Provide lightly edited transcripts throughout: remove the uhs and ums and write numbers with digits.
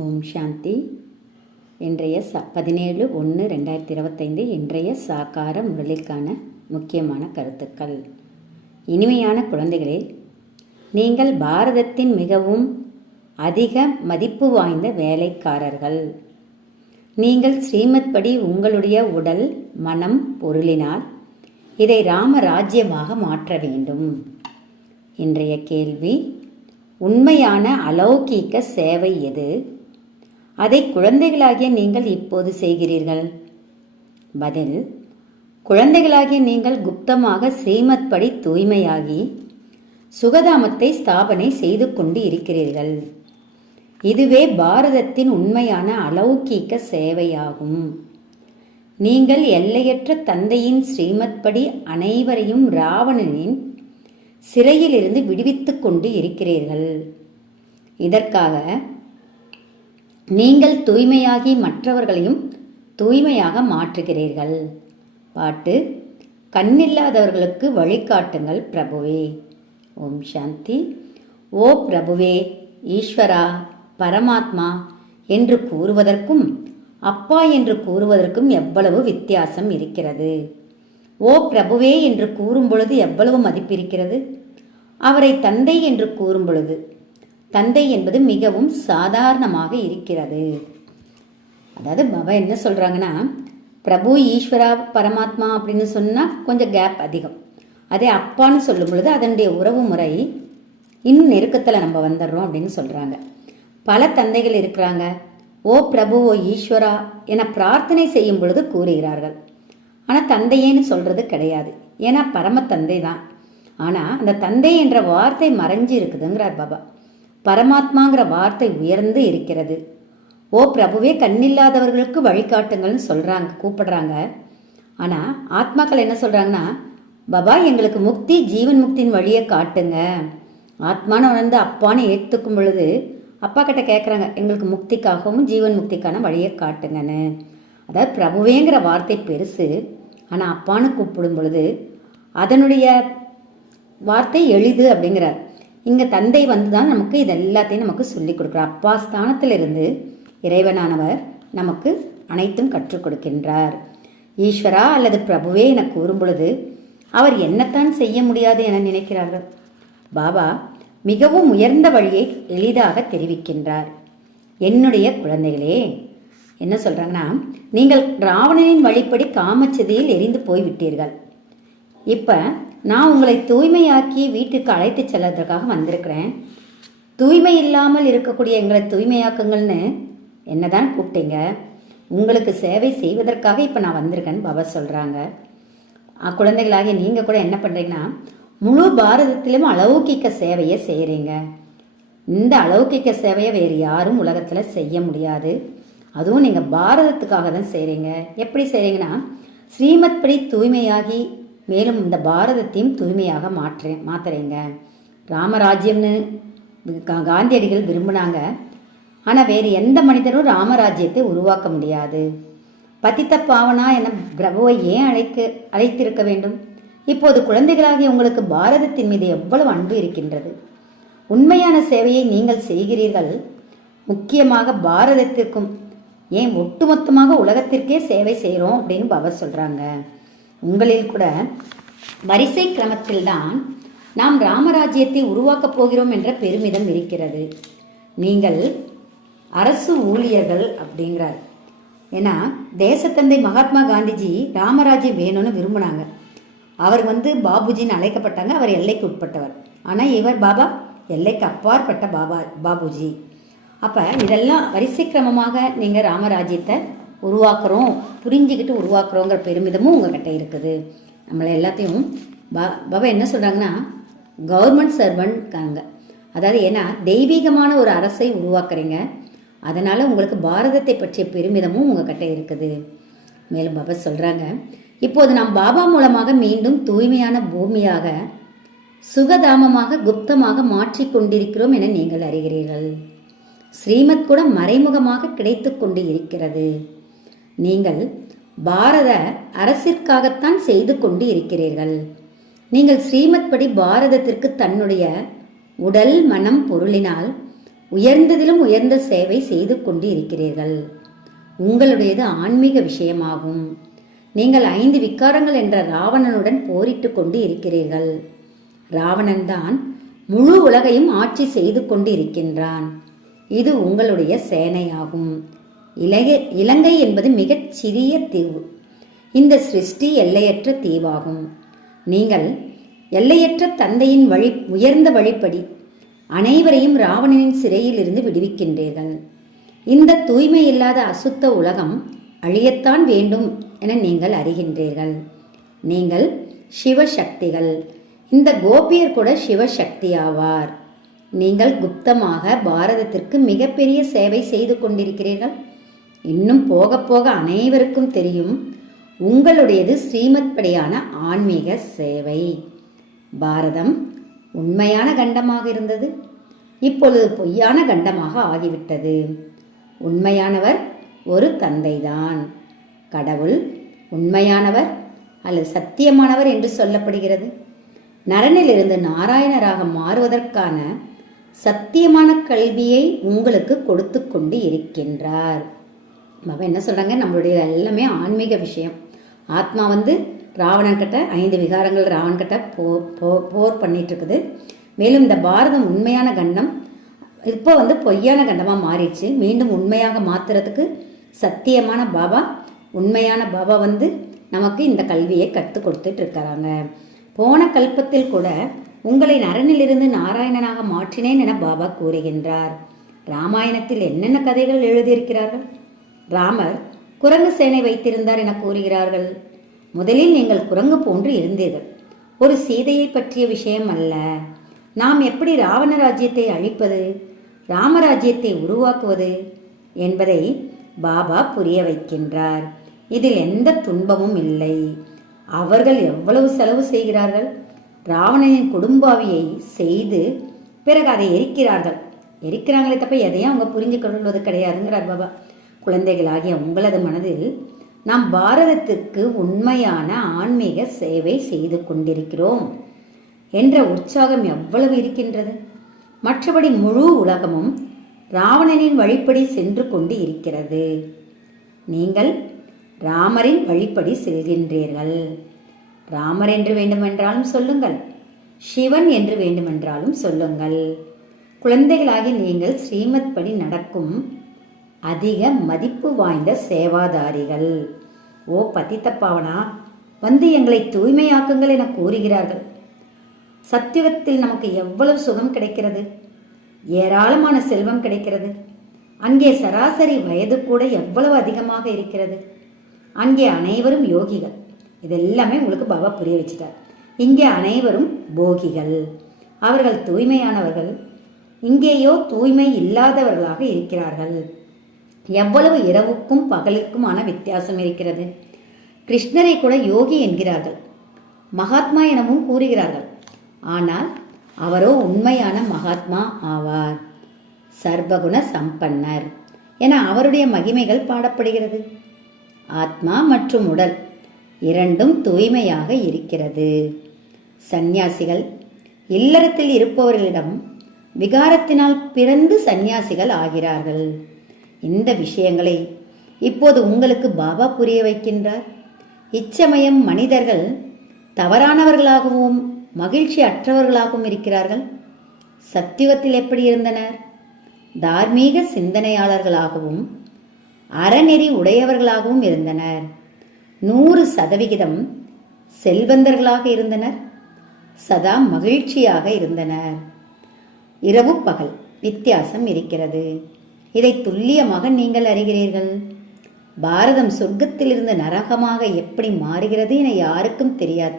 ஓம் சாந்தி. இன்றைய 17/1/2025 இன்றைய சாக்கார முரளிக்கான முக்கியமான கருத்துக்கள். இனிமையான குழந்தைகளே, நீங்கள் பாரதத்தின் மிகவும் அதிக மதிப்பு வாய்ந்த வேலைக்காரர்கள். நீங்கள் ஸ்ரீமத் படி உங்களுடைய உடல், மனம், பொருளினால் இதை ராமராஜ்யமாக மாற்ற வேண்டும். இன்றைய கேள்வி: உண்மையான அலௌகீக சேவை எது? அதை குழந்தைகளாகிய நீங்கள் இப்போது செய்கிறீர்கள். பதில்: குழந்தைகளாகிய நீங்கள் குப்தமாக ஸ்ரீமத் படி தூய்மையாகி சுகதாமத்தை ஸ்தாபனை செய்து கொண்டு இருக்கிறீர்கள். இதுவே பாரதத்தின் உண்மையான அலௌகீக சேவையாகும். நீங்கள் எல்லையற்ற தந்தையின் ஸ்ரீமத் படி அனைவரையும் ராவணனின் சிறையிலிருந்து விடுவித்துக் கொண்டு இருக்கிறீர்கள். இதற்காக நீங்கள் தூய்மையாகி மற்றவர்களையும் தூய்மையாக மாற்றுகிறீர்கள். பாட்டு: கண்ணில்லாதவர்களுக்கு வழிகாட்டுங்கள் பிரபுவே. ஓம் சாந்தி. ஓ பிரபுவே, ஈஸ்வரா, பரமாத்மா என்று கூறுவதற்கும் அப்பா என்று கூறுவதற்கும் எவ்வளவு வித்தியாசம் இருக்கிறது. ஓ பிரபுவே என்று கூறும் பொழுது எவ்வளவு மதிப்பிருக்கிறது. அவரை தந்தை என்று கூறும் பொழுது தந்தை என்பது மிகவும் சாதாரணமாக இருக்கிறது. அதாவது பாபா என்ன சொல்கிறாங்கன்னா, பிரபு, ஈஸ்வரா, பரமாத்மா அப்படின்னு சொன்னால் கொஞ்சம் கேப் அதிகம். அதே அப்பான்னு சொல்லும் பொழுது அதனுடைய உறவு முறை இன்னும் நெருக்கத்தில் நம்ம வந்துடுறோம் அப்படின்னு சொல்கிறாங்க. பல தந்தைகள் இருக்கிறாங்க. ஓ பிரபு, ஓ ஈஸ்வரா என பிரார்த்தனை செய்யும் பொழுது கூறுகிறார்கள். ஆனால் தந்தையேன்னு சொல்கிறது கிடையாது. ஏன்னா பரம தந்தை தான். ஆனால் அந்த தந்தை என்ற வார்த்தை மறைஞ்சு இருக்குதுங்கிறார் பாபா. பரமாத்மாங்கிற வார்த்தை உயர்ந்து இருக்கிறது. ஓ பிரபுவே, கண்ணில்லாதவர்களுக்கு வழிகாட்டுங்கள்னு சொல்கிறாங்க, கூப்பிடுறாங்க. ஆனால் ஆத்மாக்கள் என்ன சொல்கிறாங்கன்னா, பாபா எங்களுக்கு முக்தி, ஜீவன் முக்தியின் வழியை காட்டுங்க. ஆத்மானு உணர்ந்து அப்பான்னு ஏற்றுக்கும் பொழுது அப்பா கிட்ட கேட்குறாங்க, எங்களுக்கு முக்திக்காகவும் ஜீவன் முக்திக்கான வழியை காட்டுங்கன்னு. அதாவது பிரபுவேங்கிற வார்த்தை பெருசு, ஆனால் அப்பான்னு கூப்பிடும் பொழுது அதனுடைய வார்த்தை எளிது அப்படிங்கிறார். இங்கே தந்தை வந்து தான் நமக்கு இது எல்லாத்தையும் நமக்கு சொல்லிக் கொடுக்குறார். அப்பா ஸ்தானத்திலிருந்து இறைவனானவர் நமக்கு அனைத்தும் கற்றுக் கொடுக்கின்றார். ஈஸ்வரா அல்லது பிரபுவே என கூறும் பொழுது அவர் என்னத்தான் செய்ய முடியாது என நினைக்கிறார்கள். பாபா மிகவும் உயர்ந்த வழியை எளிதாக தெரிவிக்கின்றார். என்னுடைய குழந்தைகளே, என்ன சொல்கிறாங்கன்னா, நீங்கள் ராவணனின் வழிப்படி காமச்சதியில் எரிந்து போய்விட்டீர்கள். இப்போ நான் உங்களை தூய்மையாக்கி வீட்டுக்கு அழைத்து செல்வதற்காக வந்திருக்கிறேன். தூய்மை இல்லாமல் இருக்கக்கூடிய எங்களை தூய்மையாக்குங்கள்னு என்னதான் கூப்பிட்டீங்க. உங்களுக்கு சேவை செய்வதற்காக இப்போ நான் வந்திருக்கேன்னு பாபா சொல்கிறாங்க. குழந்தைகளாகிய நீங்கள் கூட என்ன பண்ணுறீங்கன்னா, முழு பாரதத்திலும் அலௌகிக்க சேவையை செய்கிறீங்க. இந்த அலௌகிக்க சேவையை வேறு யாரும் உலகத்தில் செய்ய முடியாது. அதுவும் நீங்கள் பாரதத்துக்காக தான் செய்கிறீங்க. எப்படி செய்கிறீங்கன்னா, ஸ்ரீமத் படி தூய்மையாகி மேலும் இந்த பாரதத்தையும் தூய்மையாக மாற்றுறீங்க. ராமராஜ்யம்னு காந்தியடிகள் விரும்பினாங்க. ஆனால் வேறு எந்த மனிதரும் ராமராஜ்யத்தை உருவாக்க முடியாது. பதித்த பாவனா என பிரபுவை ஏன் அழைத்திருக்க வேண்டும்? இப்போது குழந்தைகளாகிய உங்களுக்கு பாரதத்தின் மீது எவ்வளவு அன்பு இருக்கின்றது. உண்மையான சேவையை நீங்கள் செய்கிறீர்கள். முக்கியமாக பாரதத்திற்கும், ஏன் ஒட்டுமொத்தமாக உலகத்திற்கே சேவை செய்கிறோம் அப்படின்னு பாபா சொல்கிறாங்க. உங்களில் கூட வரிசை கிரமத்தில்தான் நாம் ராமராஜ்யத்தை உருவாக்கப் போகிறோம் என்ற பெருமிதம் இருக்கிறது. நீங்கள் அரசு ஊழியர்கள் அப்படிங்கிறார். ஏன்னா தேசத்தந்தை மகாத்மா காந்திஜி ராமராஜ்யம் வேணும்னு விரும்பினாங்க. அவர் பாபுஜின்னு அழைக்கப்பட்டாங்க. அவர் எல்லைக்கு உட்பட்டவர். ஆனால் இவர் பாபா எல்லைக்கு அப்பாற்பட்ட பாபுஜி. அப்போ இதெல்லாம் வரிசை கிரமமாக நீங்கள் ராமராஜ்யத்தை உருவாக்குறோம், புரிஞ்சுக்கிட்டு உருவாக்குறோங்கிற பெருமிதமும் உங்ககிட்ட இருக்குது. நம்மளை எல்லாத்தையும் பாபா என்ன சொல்கிறாங்கன்னா, கவர்மெண்ட் சர்வன்ட்காங்க. அதாவது ஏன்னா தெய்வீகமான ஒரு அரசை உருவாக்குறீங்க. அதனால் உங்களுக்கு பாரதத்தை பற்றிய பெருமிதமும் உங்ககிட்ட இருக்குது. மேலும் பாபா சொல்கிறாங்க, இப்போது நாம் பாபா மூலமாக மீண்டும் தூய்மையான பூமியாக சுகதாமமாக குப்தமாக மாற்றிக்கொண்டிருக்கிறோம் என நீங்கள் அறிகிறீர்கள். ஸ்ரீமத் கூட மறைமுகமாக கிடைத்து கொண்டு இருக்கிறது. நீங்கள் பாரத அரசிற்காகத்தான் செய்து கொண்டு இருக்கிறீர்கள். நீங்கள் ஸ்ரீமத் படி பாரதத்திற்கு தன்னுடைய உடல், மனம், பொருளினால் உயர்ந்ததிலும் உயர்ந்த சேவை செய்து கொண்டு இருக்கிறீர்கள். உங்களுடையது ஆன்மீக விஷயமாகும். நீங்கள் 5 விக்காரங்கள் என்ற ராவணனுடன் போரிட்டு கொண்டு இருக்கிறீர்கள். ராவணன்தான் முழு உலகையும் ஆட்சி செய்து கொண்டு இருக்கின்றான். இது உங்களுடைய சேனையாகும். இலங்கை என்பது மிகச் சிறிய தீவு. இந்த சிருஷ்டி எல்லையற்ற தீவாகும். நீங்கள் எல்லையற்ற தந்தையின் உயர்ந்த வழிப்படி அனைவரையும் ராவணனின் சிறையில் இருந்து விடுவிக்கின்றீர்கள். இந்த தூய்மை இல்லாத அசுத்த உலகம் அழியத்தான் வேண்டும் என நீங்கள் அறிகின்றீர்கள். நீங்கள் சிவசக்திகள். இந்த கோபியர் கூட சிவசக்தி ஆவார். நீங்கள் குப்தமாக பாரதத்திற்கு மிகப்பெரிய சேவை செய்து கொண்டிருக்கிறீர்கள். இன்னும் போக போக அனைவருக்கும் தெரியும், உங்களுடையது ஸ்ரீமத் படியான ஆன்மீக சேவை. பாரதம் உண்மையான கண்டமாக இருந்தது, இப்பொழுது பொய்யான கண்டமாக ஆகிவிட்டது. உண்மையானவர் ஒரு தந்தைதான். கடவுள் உண்மையானவர் அல்லது சத்தியமானவர் என்று சொல்லப்படுகிறது. நரனிலிருந்து நாராயணராக மாறுவதற்கான சத்தியமான கல்வியை உங்களுக்கு கொடுத்து கொண்டு இருக்கின்றார். பாபா என்ன சொல்றாங்க, நம்மளுடைய எல்லாமே ஆன்மீக விஷயம். ஆத்மா ராவணன் கிட்ட 5 விகாரங்கள் ராவணன் கிட்ட போர் பண்ணிட்டு இருக்குது. மேலும் இந்த பாரதம் உண்மையான கண்டம் இப்போ பொய்யான கண்டமாக மாறிடுச்சு. மீண்டும் உண்மையாக மாத்துறதுக்கு சத்தியமான பாபா, உண்மையான பாபா நமக்கு இந்த கல்வியை கற்றுக் கொடுத்துட்டு இருக்கிறாங்க. போன கல்பத்தில் கூட உங்களை நரனிலிருந்து நாராயணனாக மாற்றினேன் என பாபா கூறுகின்றார். ராமாயணத்தில் என்னென்ன கதைகள் எழுதியிருக்கிறார்கள்? ராமர் குரங்கு சேனை வைத்திருந்தார் என கூறுகிறார்கள். முதலில் நீங்கள் குரங்கு போன்று இருந்தீர்கள். ஒரு சீதையை பற்றிய விஷயம் அல்ல. நாம் எப்படி ராவண ராஜ்யத்தை அழிப்பது, ராமராஜ்யத்தை உருவாக்குவது என்பதை பாபா புரிய வைக்கின்றார். இதில் எந்த துன்பமும் இல்லை. அவர்கள் எவ்வளவு செலவு செய்கிறார்கள்? ராவணனின் குடும்பாவியை செய்து பிறகு அதை எரிக்கிறாங்களே தப்ப எதையும் அவங்க புரிஞ்சு கொள்வது கிடையாதுங்கிறார் பாபா. குழந்தைகளாகிய உங்களது மனதில் நாம் பாரதத்திற்கு உண்மையான ஆன்மீக சேவை செய்து கொண்டிருக்கிறோம் என்ற உற்சாகம் எவ்வளவு இருக்கின்றது. மற்றபடி முழு உலகமும் ராவணனின் வழிப்படி சென்று கொண்டு இருக்கிறது. நீங்கள் ராமரின் வழிப்படி செல்கின்றீர்கள். ராமர் என்று வேண்டுமென்றாலும் சொல்லுங்கள், சிவன் என்று வேண்டுமென்றாலும் சொல்லுங்கள். குழந்தைகளாகி நீங்கள் ஸ்ரீமத் படி நடக்கும் அதிக மதிப்பு வாய்ந்த சேவாதாரிகள். ஓ பதித்த பாவனா, எங்களை தூய்மையாக்குங்கள் என கூறுகிறார்கள். சத்தியுகத்தில் நமக்கு எவ்வளவு சுகம் கிடைக்கிறது, ஏராளமான செல்வம் கிடைக்கிறது. அங்கே சராசரி வயது கூட எவ்வளவு அதிகமாக இருக்கிறது. அங்கே அனைவரும் யோகிகள். இதெல்லாமே உங்களுக்கு பாபா புரிய வச்சுட்டார். இங்கே அனைவரும் போகிகள். அவர்கள் தூய்மையானவர்கள். இங்கேயோ தூய்மை இல்லாதவர்களாக இருக்கிறார்கள். எவ்வளவு இரவுக்கும் பகலுக்குமான வித்தியாசம் இருக்கிறது. கிருஷ்ணரை கூட யோகி என்கிறார்கள், மகாத்மா எனவும் கூறுகிறார்கள். ஆனால் அவரோ உண்மையான மகாத்மா ஆவார். சர்வகுண சம்பன்னர் என அவருடைய மகிமைகள் பாடப்படுகிறது. ஆத்மா மற்றும் உடல் இரண்டும் தூய்மையாக இருக்கிறது. சந்நியாசிகள் இல்லறத்தில் இருப்பவர்களிடம் விகாரத்தினால் பிறந்து சந்நியாசிகள் ஆகிறார்கள். இந்த விஷயங்களை இப்போது உங்களுக்கு பாபா புரிய வைக்கின்றார். இச்சமயம் மனிதர்கள் தவறானவர்களாகவும் மகிழ்ச்சி அற்றவர்களாகவும் இருக்கிறார்கள். சத்தியுகத்தில் எப்படி இருந்தனர்? தார்மீக சிந்தனையாளர்களாகவும் அறநெறி உடையவர்களாகவும் இருந்தனர். 100% செல்வந்தர்களாக இருந்தனர். சதா மகிழ்ச்சியாக இருந்தனர். இரவு பகல் வித்தியாசம் இருக்கிறது. இதை துல்லியமாக நீங்கள் அறிகிறீர்கள். பாரதம் சொர்க்கத்திலிருந்து நரகமாக எப்படி மாறுகிறது என யாருக்கும் தெரியாது.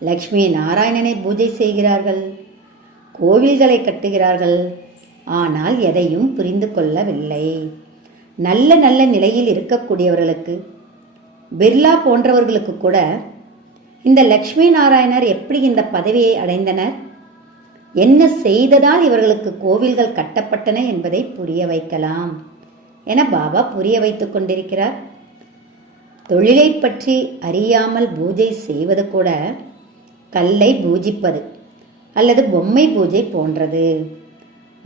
லக்ஷ்மி நாராயணனை பூஜை செய்கிறார்கள், கோவில்களை கட்டுகிறார்கள். ஆனால் எதையும் புரிந்து கொள்ளவில்லை. நல்ல நல்ல நிலையில் இருக்கக்கூடியவர்களுக்கு, பிர்லா போன்றவர்களுக்கு கூட இந்த லக்ஷ்மி நாராயணர் எப்படி இந்த பதவியை அடைந்தனர், என்ன செய்ததால் இவர்களுக்கு கோவில்கள் கட்டப்பட்டன என்பதை புரிய வைக்கலாம் என பாபா புரிய வைத்துக் கொண்டிருக்கிறார். தொழிலை பற்றி அறியாமல் பூஜை செய்வது கூட கல்லை பூஜிப்பது அல்லது பொம்மை பூஜை போன்றது.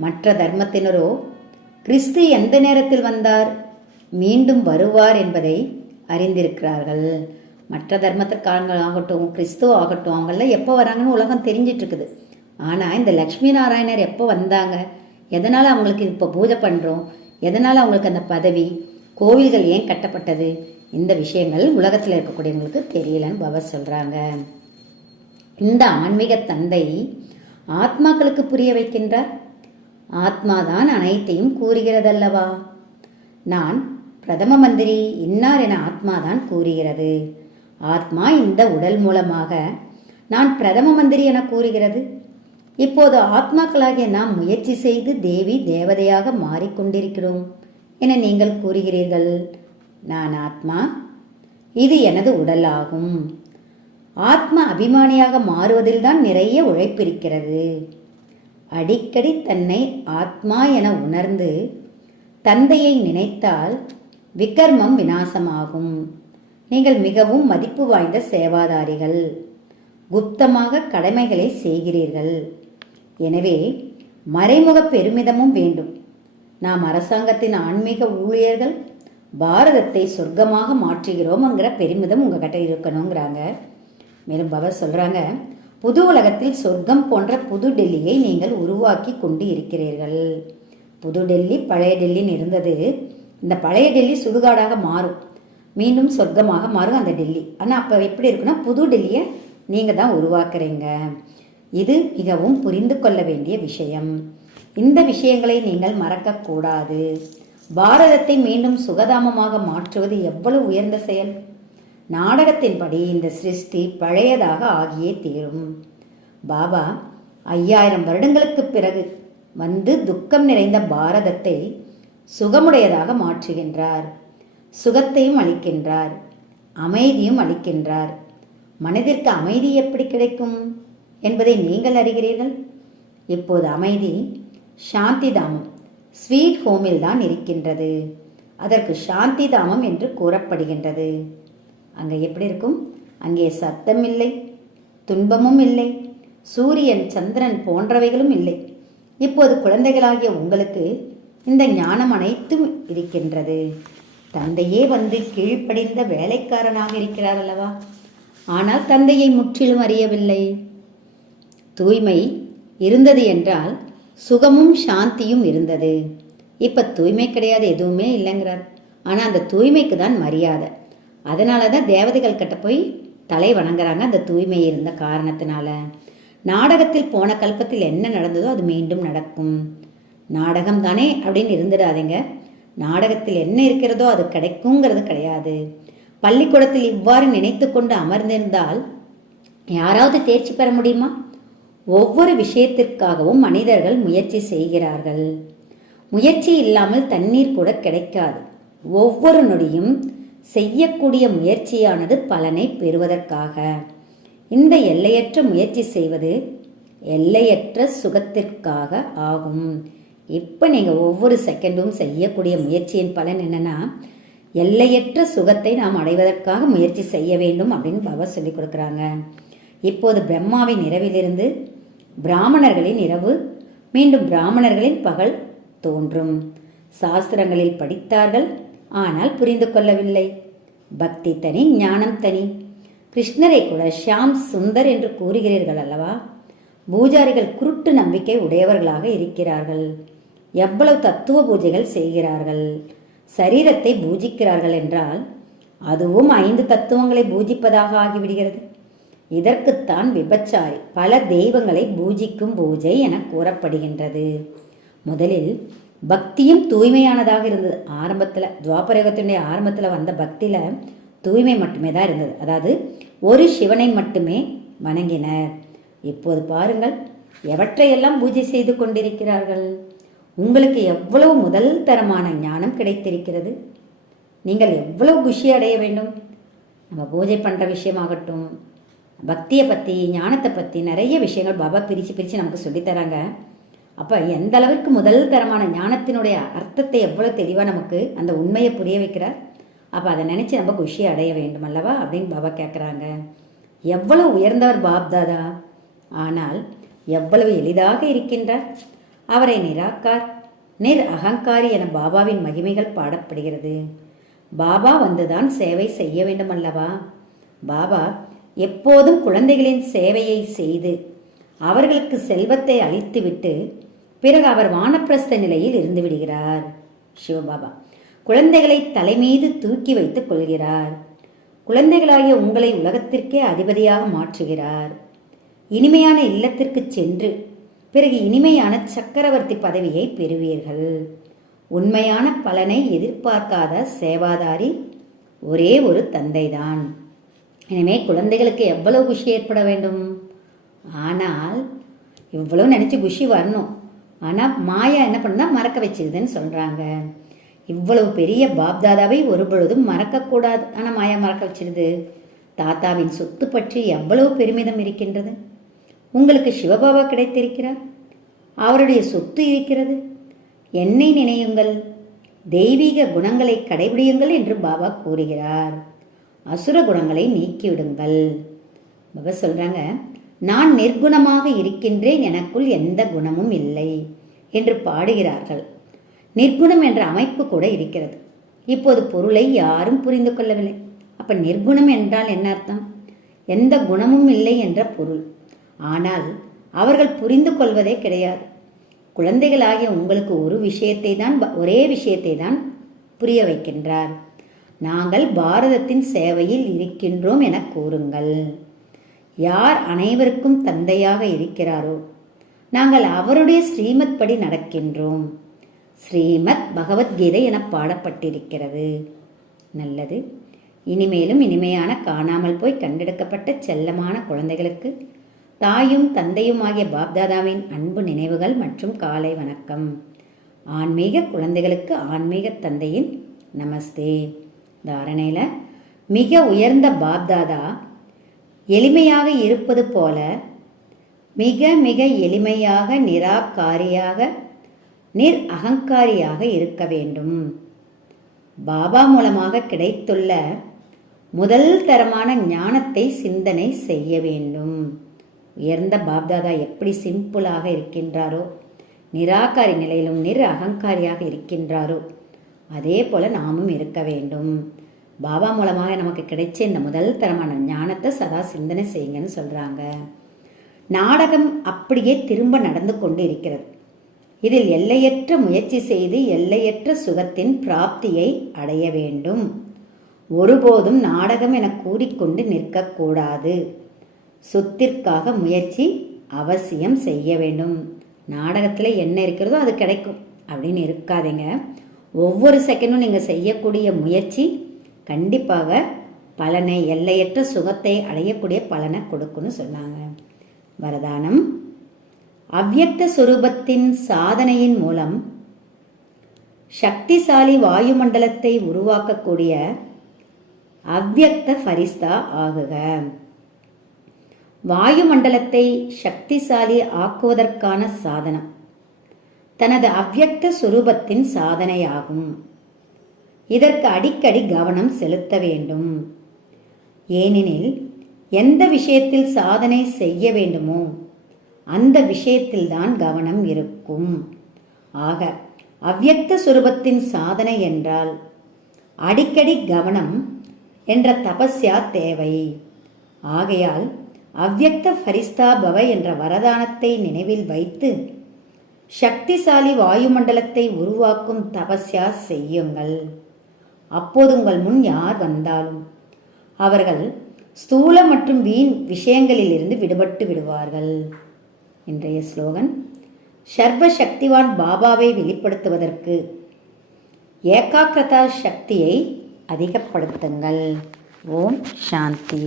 மற்ற தர்மத்தினரோ கிறிஸ்து எந்த நேரத்தில் வந்தார், மீண்டும் வருவார் என்பதை அறிந்திருக்கிறார்கள். மற்ற தர்மத்திற்காரங்களாகட்டும் கிறிஸ்துவ ஆகட்டும் அவங்களாம் எப்போ வராங்கன்னு உலகம் தெரிஞ்சிட்டு இருக்குது. ஆனால் இந்த லக்ஷ்மி நாராயணர் எப்போ வந்தாங்க, எதனால் அவங்களுக்கு இப்போ பூஜை பண்ணுறோம், எதனால் அவங்களுக்கு அந்த பதவி, கோவில்கள் ஏன் கட்டப்பட்டது, இந்த விஷயங்கள் உலகத்தில் இருக்கக்கூடியவங்களுக்கு தெரியலன்னு பாபா சொல்கிறாங்க. இந்த ஆன்மீக தந்தை ஆத்மாக்களுக்கு புரிய வைக்கின்றார். ஆத்மாதான் அனைத்தையும் கூறுகிறதல்லவா. நான் பிரதம மந்திரி இன்னார் என ஆத்மாதான் கூறுகிறது. ஆத்மா இந்த உடல் மூலமாக நான் பிரதம மந்திரி என கூறுகிறது. இப்போது ஆத்மாக்களாகிய நாம் முயற்சி செய்து தேவி தேவதையாக மாறிக்கொண்டிருக்கிறோம் என நீங்கள் கூறுகிறீர்கள். நான் ஆத்மா, இது எனது உடல் ஆகும். ஆத்மா அபிமானியாக மாறுவதில் தான் நிறைய உழைப்பிருக்கிறது. அடிக்கடி தன்னை ஆத்மா என உணர்ந்து தந்தையை நினைத்தால் விகர்மம் விநாசமாகும். நீங்கள் மிகவும் மதிப்பு வாய்ந்த சேவாதாரிகள், குப்தமாக கடமைகளை செய்கிறீர்கள். எனவே மறைமுக பெருமிதமும் வேண்டும். நாம் அரசாங்கத்தின் ஆன்மீக ஊழியர்கள், பாரதத்தை சொர்க்கமாக மாற்றுகிறோம்ங்கிற பெருமிதம் உங்ககிட்ட இருக்கணுங்கிறாங்க. மேலும் பவர் சொல்றாங்க, புது உலகத்தில் சொர்க்கம் போன்ற புது டெல்லியை நீங்கள் உருவாக்கி கொண்டு இருக்கிறீர்கள். புது டெல்லி பழைய டெல்லின்னு இருந்தது. இந்த பழைய டெல்லி சுடுகாடாக மாறும், மீண்டும் சொர்க்கமாக மாறும் அந்த டெல்லி. ஆனால் அப்போ எப்படி இருக்குன்னா புது டெல்லியை நீங்கள் தான் உருவாக்குறீங்க. இது மிகவும் புரிந்து கொள்ள வேண்டிய விஷயம். இந்த விஷயங்களை நீங்கள் மறக்கக்கூடாது. பாரதத்தை மீண்டும் சுகதாமமாக மாற்றுவது எவ்வளவு உயர்ந்த செயல். நாடகத்தின்படி இந்த சிருஷ்டி பழையதாக ஆகியே தீரும். பாபா 5000 வருடங்களுக்கு பிறகு வந்து துக்கம் நிறைந்த பாரதத்தை சுகமுடையதாக மாற்றுகின்றார். சுகத்தையும் அளிக்கின்றார், அமைதியும் அளிக்கின்றார். மனதிற்கு அமைதி எப்படி கிடைக்கும் என்பதை நீங்கள் அறிகிறீர்கள். இப்போது அமைதி சாந்தி தாமம், ஸ்வீட் ஹோமில் தான் இருக்கின்றது. அதற்கு சாந்தி தாமம் என்று கூறப்படுகின்றது. அங்கே எப்படி இருக்கும்? அங்கே சத்தம் இல்லை, துன்பமும் இல்லை, சூரியன் சந்திரன் போன்றவைகளும் இல்லை. இப்போது குழந்தைகளாகிய உங்களுக்கு இந்த ஞானம் அனைத்தும் இருக்கின்றது. தந்தையே வந்து கீழ்ப்படிந்த வேலைக்காரனாக இருக்கிறார் அல்லவா. ஆனால் தந்தையை முற்றிலும் அறியவில்லை. தூய்மை இருந்தது என்றால் சுகமும் சாந்தியும் இருந்தது. இப்போ தூய்மை கிடையாது, எதுவுமே இல்லைங்கிறார். ஆனால் அந்த தூய்மைக்கு தான் மரியாதை. அதனால தான் தேவதைகள் கிட்ட போய் தலை வணங்குறாங்க, அந்த தூய்மை இருந்த காரணத்தினால. நாடகத்தில் போன கல்பத்தில் என்ன நடந்ததோ அது மீண்டும் நடக்கும். நாடகம் தானே அப்படின்னு இருந்துடாதீங்க. நாடகத்தில் என்ன இருக்கிறதோ அது கிடைக்குங்கிறது கிடையாது. பள்ளிக்கூடத்தில் இவ்வாறு நினைத்து கொண்டு அமர்ந்திருந்தால் யாராவது தேர்ச்சி பெற முடியுமா? ஒவ்வொரு விஷயத்திற்காகவும் மனிதர்கள் முயற்சி செய்கிறார்கள். முயற்சி இல்லாமல் தண்ணீர் கூட கிடைக்காது. ஒவ்வொரு நொடியும் செய்யக்கூடிய முயற்சியானது பலனை பெறுவதற்காக. இந்த எல்லையற்ற முயற்சி செய்வது எல்லையற்ற சுகத்திற்காக ஆகும். இப்போ நீங்கள் ஒவ்வொரு செகண்டும் செய்யக்கூடிய முயற்சியின் பலன் என்னன்னா, எல்லையற்ற சுகத்தை நாம் அடைவதற்காக முயற்சி செய்ய வேண்டும் அப்படின்னு பாபா சொல்லி கொடுக்குறாங்க. இப்போது பிரம்மாவின் இரவிலிருந்து பிராமணர்களின் இரவு, மீண்டும் பிராமணர்களின் பகல் தோன்றும். சாஸ்திரங்களில் படித்தார்கள், ஆனால் புரிந்து கொள்ளவில்லை. பக்தி தனி, ஞானம் தனி. கிருஷ்ணரை கூட ஷியாம் சுந்தர் என்று கூறுகிறீர்கள் அல்லவா. பூஜாரிகள் குருட்டு நம்பிக்கை உடையவர்களாக இருக்கிறார்கள். எவ்வளவு தத்துவ பூஜைகள் செய்கிறார்கள், சரீரத்தை பூஜிக்கிறார்கள் என்றால் அதுவும் 5 தத்துவங்களை பூஜிப்பதாக ஆகிவிடுகிறது. இதற்குத்தான் விபச்சாரி பல தெய்வங்களை பூஜிக்கும் பூஜை என கூறப்படுகின்றது. முதலில் பக்தியும் தூய்மையானதாக இருந்தது. ஆரம்பத்தில் துவாபரயுகத்தினுடைய ஆரம்பத்தில் வந்த பக்தியில் தூய்மை மட்டுமே தான் இருந்தது. அதாவது ஒரு சிவனை மட்டுமே வணங்கினர். இப்போது பாருங்கள் எவற்றையெல்லாம் பூஜை செய்து கொண்டிருக்கிறார்கள். உங்களுக்கு எவ்வளவு முதல் தரமான ஞானம் கிடைத்திருக்கிறது. நீங்கள் எவ்வளவு குஷி அடைய வேண்டும். நம்ம பூஜை பண்ணுற விஷயமாகட்டும், பக்தியை பற்றி, ஞானத்தை பற்றி நிறைய விஷயங்கள் பாபா பிரித்து நமக்கு சொல்லித்தராங்க. அப்போ எந்த அளவிற்கு முதல் தரமான ஞானத்தினுடைய அர்த்தத்தை எவ்வளோ தெளிவாக நமக்கு அந்த உண்மையை புரிய வைக்கிறார். அப்போ அதை நினச்சி நம்ம குஷி அடைய வேண்டும் அல்லவா அப்படின்னு பாபா கேட்குறாங்க. எவ்வளவு உயர்ந்தவர் பாப்தாதா, ஆனால் எவ்வளவு எளிதாக இருக்கின்றார். அவரை நிராகார், நிர் அகங்காரி என பாபாவின் மகிமைகள் பாடப்படுகிறது. பாபா வந்துதான் சேவை செய்ய வேண்டும் அல்லவா? பாபா எப்போதும் குழந்தைகளின் சேவையை செய்து அவர்களுக்கு செல்வத்தை அளித்துவிட்டு பிறகு அவர் வானப்பிரஸ்த நிலையில் இருந்து விடுகிறார். சிவபாபா குழந்தைகளை தலைமீது தூக்கி வைத்துக் கொள்கிறார். குழந்தைகளாகிய உங்களை உலகத்திற்கே அதிபதியாக மாற்றுகிறார். இனிமையான இல்லத்திற்கு சென்று பிறகு இனிமையான சக்கரவர்த்தி பதவியை பெறுவீர்கள். உண்மையான பலனை எதிர்பார்க்காத சேவாதாரி ஒரே ஒரு தந்தைதான். எனவே குழந்தைகளுக்கு எவ்வளவு குஷி ஏற்பட வேண்டும். ஆனால் இவ்வளவு நினைச்சு குஷி வரணும். ஆனால் மாயா என்ன பண்ணா மறக்க வச்சுக்குதுன்னு சொல்றாங்க. இவ்வளவு பெரிய பாப்தாதாவை ஒரு பொழுதும் மறக்கக்கூடாது. ஆனால் மாயா மறக்க வச்சிருது. தாத்தாவின் சொத்து பற்றி எவ்வளவு பெருமிதம் இருக்கின்றது. உங்களுக்கு சிவபாபா கிடைத்திருக்கிறார், அவருடைய சொத்து இருக்கிறது. என்னை நினையுங்கள், தெய்வீக குணங்களை கடைபிடியுங்கள் என்று பாபா கூறுகிறார். அசுர குணங்களை நீக்கிவிடுங்கள். பாபா சொல்றாங்க, நான் நிர்குணமாக இருக்கின்றேன், எனக்குள் எந்த குணமும் இல்லை என்று பாடுகிறார்கள். நிர்குணம் என்ற அமைப்பு கூட இருக்கிறது. இப்போது பொருளை யாரும் புரிந்து கொள்ளவில்லை. அப்ப நிர்குணம் என்றால் என்ன அர்த்தம்? எந்த குணமும் இல்லை என்ற பொருள். ஆனால் அவர்கள் புரிந்து கொள்வதே கிடையாது. குழந்தைகளாகிய உங்களுக்கு ஒரே விஷயத்தை தான் புரிய வைக்கின்றார். நாங்கள் பாரதத்தின் சேவையில் இருக்கின்றோம் என கூறுங்கள். யார் அனைவருக்கும் தந்தையாக இருக்கிறாரோ நாங்கள் அவருடைய ஸ்ரீமத் படி நடக்கின்றோம். ஸ்ரீமத் பகவத்கீதை என பாடப்பட்டிருக்கிறது. நல்லது. இனிமேலும் இனிமையான காணாமல் போய் கண்டெடுக்கப்பட்ட செல்லமான குழந்தைகளுக்கு தாயும் தந்தையும் ஆகிய பாப்தாதாவின் அன்பு நினைவுகள் மற்றும் காலை வணக்கம். ஆன்மீக குழந்தைகளுக்கு ஆன்மீக தந்தையின் நமஸ்தே. தாரணையில் மிக உயர்ந்த பாப்தாதா எளிமையாக இருப்பது போல மிக மிக எளிமையாக நிராகாரியாக நிர் அகங்காரியாக இருக்க வேண்டும். பாபா மூலமாக கிடைத்துள்ள முதல் தரமான ஞானத்தை சிந்தனை செய்ய வேண்டும். உயர்ந்த பாப்தாதா எப்படி சிம்பிளாக இருக்கின்றாரோ, நிராகாரி நிலையிலும் நிர் அகங்காரியாக இருக்கின்றாரோ, அதே போல நாமும் இருக்க வேண்டும். பாபா மூலமாக நமக்கு கிடைச்ச இந்த முதல் தரமான ஞானத்தை சதா சிந்தனை செய்யுங்கன்னு சொல்றாங்க. நாடகம் அப்படியே திரும்ப நடந்து கொண்டு இருக்கிறது. இதில் எல்லையற்ற முயற்சி செய்து எல்லையற்ற சுகத்தின் பிராப்தியை அடைய வேண்டும். ஒருபோதும் நாடகம் என கூறிக்கொண்டு நிற்கக்கூடாது. சொத்திற்காக முயற்சி அவசியம் செய்ய வேண்டும். நாடகத்தில் என்ன இருக்கிறதோ அது கிடைக்கும் அப்படின்னு இருக்காதீங்க. ஒவ்வொரு செகண்டும் நீங்கள் செய்யக்கூடிய முயற்சி கண்டிப்பாக பலனை, எல்லையற்ற சுகத்தை அடையக்கூடிய பலனை கொடுக்குன்னு சொன்னாங்க. வரதானம்: அவ்யக்த சுரூபத்தின் சாதனையின் மூலம் சக்திசாலி வாயுமண்டலத்தை உருவாக்கக்கூடிய அவ்யக்த ஃபரிஸ்தா ஆகுக. வாயுமண்டலத்தை சக்திசாலி ஆக்குவதற்கான சாதனம் தனது அவ்யக்த சுரூபத்தின் சாதனையாகும். இதற்கு அடிக்கடி கவனம் செலுத்த வேண்டும். ஏனெனில் எந்த விஷயத்தில் சாதனை செய்ய வேண்டுமோ அந்த விஷயத்தில்தான் கவனம் இருக்கும். ஆக அவ்யக்த சுரூபத்தின் சாதனை என்றால் அடிக்கடி கவனம் என்ற தபஸ்யா தேவை. ஆகையால் அவ்யக்த ஃபரிஸ்தா பவ என்ற வரதானத்தை நினைவில் வைத்து சக்திசாலி வாயுமண்டலத்தை உருவாக்கும் தபஸ்யா செய்யுங்கள். அப்போது உங்கள் முன் யார் வந்தாலும் அவர்கள் ஸ்தூல மற்றும் வீண் விஷயங்களிலிருந்து விடுபட்டு விடுவார்கள். இன்றைய ஸ்லோகன்: சர்வ சக்திவான் பாபாவை வெளிப்படுத்துவதற்கு ஏகாக்கிரதா சக்தியை அதிகப்படுத்துங்கள். ஓம் சாந்தி.